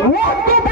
What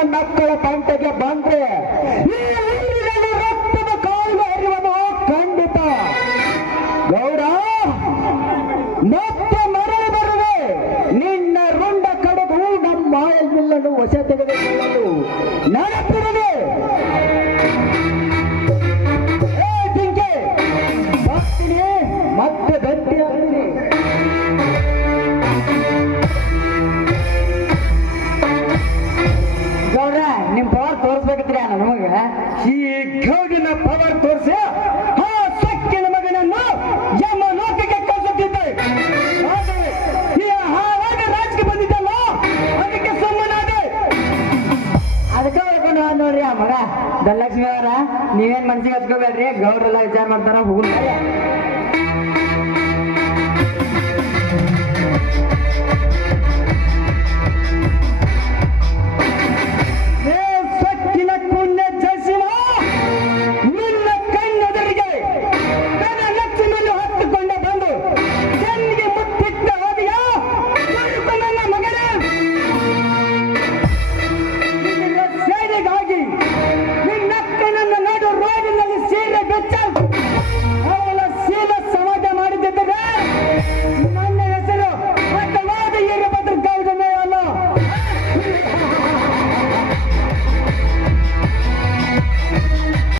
ನಮ್ಮ ಮಕ್ಕಳ ಕಂಟೆಗೆ ಬಂದ್ರೆ ಈ ಘೋಗಿನ ಪವರ್ ತೋರಿಸಿ ಆ ಸೊಕ್ಕಿನ ಮಗನನ್ನ ಯಮ ಲೋಕಕ್ಕೆ ಕಳಿಸುತ್ತಿದ್ದೆ. ಈ ಹಾಳಾಗಿ ರಾಜ್ಯಕ್ಕೆ ಬಂದಿದ್ದಲ್ಲ? ಅದಕ್ಕೆ ಸುಮ್ಮನಾದೆ. ಅದಕ್ಕೆ ಹೊಡ್ಕೊಂಡು ನೋಡ್ರಿ ಆ ಮಗ. ಧನಲಕ್ಷ್ಮಿ ಅವರ, ನೀವೇನ್ ಮನ್ಸಿಗೆ ಹಚ್ಕೋಬೇಡ್ರಿ. ಗೌರಲ್ಲ ವಿಚಾರ ಮಾಡ್ತಾರ ಹೋಗ್ತಾರೆ